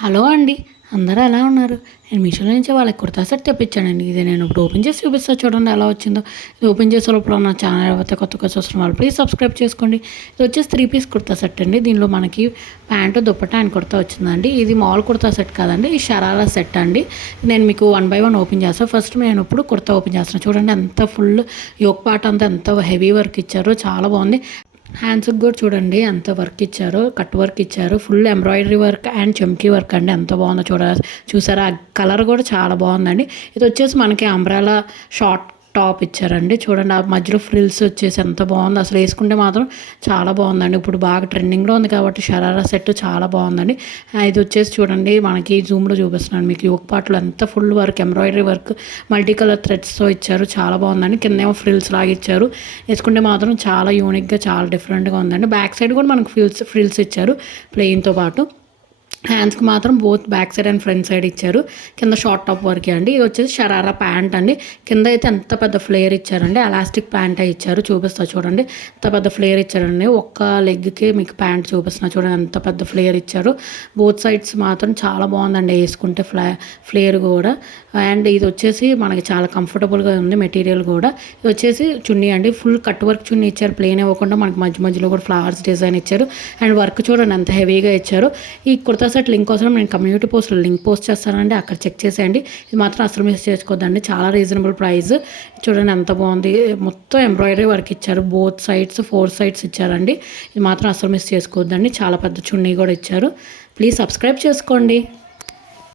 Hello అండి. అందరూ ఎలా ఉన్నారు? నేను మీషోలో నుంచి వాళ్ళకి కుర్తా సెట్ తెప్పించానండి. ఇది నేను ఇప్పుడు ఓపెన్ చేసి చూపిస్తా చూడండి ఎలా వచ్చిందో. ఇది ఓపెన్ చేసే లోపల నా ఛానల్ ఎవరైతే కొత్తగా చూస్తున్న వాళ్ళు ప్లీజ్ సబ్స్క్రైబ్ చేసుకోండి. ఇది వచ్చేసి 3 పీస్ కుర్తా సెట్ అండి. దీనిలో మనకి ప్యాంటు, దుపట్టా అండ్ కుర్తా వచ్చిందండి. ఇది మామూలు కుర్తా సెట్ కాదండి. ఈ షరారా సెట్ అండి. నేను మీకు 1 బై 1 ఓపెన్ చేస్తాను. ఫస్ట్ నేను ఇప్పుడు కుర్తా ఓపెన్ చేస్తాను. చూడండి ఎంత ఫుల్ యోక్ పార్ట్ అంతా ఎంత హెవీ వర్క్ ఇచ్చారో చాలా బాగుంది. హ్యాండ్స్కి కూడా చూడండి ఎంత వర్క్ ఇచ్చారో, కట్ వర్క్ ఇచ్చారు, ఫుల్ ఎంబ్రాయిడరీ వర్క్ అండ్ చమ్కీ వర్క్ అండి. ఎంత బాగుందో చూసారా, ఆ కలర్ కూడా చాలా బాగుందండి. ఇది వచ్చేసి మనకి అంబ్రెలా షార్ట్ టాప్ ఇచ్చారండి. చూడండి ఆ మధ్యలో ఫ్రిల్స్ వచ్చేసి ఎంత బాగుంది. అసలు వేసుకుంటే మాత్రం చాలా బాగుందండి. ఇప్పుడు బాగా ట్రెండింగ్లో ఉంది కాబట్టి షరారా సెట్ చాలా బాగుందండి. ఇది వచ్చేసి చూడండి మనకి జూమ్లో చూపిస్తున్నాను మీకు. యోక్ పార్ట్లో ఎంత full work, embroidery work, multi colour థ్రెడ్స్తో ఇచ్చారు. చాలా బాగుందండి. కిందేమో ఫ్రిల్స్ లాగా ఇచ్చారు. వేసుకుంటే మాత్రం చాలా యూనిక్గా చాలా డిఫరెంట్గా ఉందండి. బ్యాక్ సైడ్ కూడా మనకు ఫ్రిల్స్ ఇచ్చారు ప్లెయిన్తో పాటు. హ్యాండ్స్కి మాత్రం both back side and front side ఇచ్చారు. కింద షార్ట్ టాప్ వరకే అండి. ఇది వచ్చేసి షరారా ప్యాంట్ అండి. కింద అయితే ఎంత పెద్ద ఫ్లేయర్ ఇచ్చారండి. ఎలాస్టిక్ ప్యాంట్ ఇచ్చారు. చూపిస్తా చూడండి ఎంత పెద్ద ఫ్లేయర్ ఇచ్చారండి. ఒక్క లెగ్కి మీకు ప్యాంట్ చూపిస్తున్నా చూడండి ఎంత పెద్ద ఫ్లేయర్ ఇచ్చారు. బోత్ సైడ్స్ మాత్రం చాలా బాగుందండి వేసుకుంటే ఫ్లేయర్ కూడా. అండ్ ఇది వచ్చేసి మనకి చాలా కంఫర్టబుల్గా ఉంది మెటీరియల్ కూడా. ఇది వచ్చేసి చున్నీ అండి. ఫుల్ కట్ వర్క్ చున్నీ ఇచ్చారు. ప్లెయిన్ ఇవ్వకుండా మనకి మధ్య మధ్యలో కూడా ఫ్లవర్స్ డిజైన్ ఇచ్చారు. అండ్ వర్క్ చూడండి ఎంత హెవీగా ఇచ్చారు. ఈ కుర్తా సెట్ లింక్ కోసం నేను కమ్యూనిటీ పోస్ట్లో లింక్ పోస్ట్ చేస్తానండి. అక్కడ చెక్ చేసేయండి. ఇది మాత్రం అసలు మిస్ చేసుకోవద్దండి. చాలా రీజనబుల్ ప్రైస్. చూడండి ఎంత బాగుంది. మొత్తం ఎంబ్రాయిడరీ వర్క్ ఇచ్చారు. బోత్ సైడ్స్ 4 సైడ్స్ ఇచ్చారండి. ఇది మాత్రం అసలు మిస్ చేసుకోవద్దండి. చాలా పెద్ద చున్నీ కూడా ఇచ్చారు. ప్లీజ్ సబ్స్క్రైబ్ చేసుకోండి.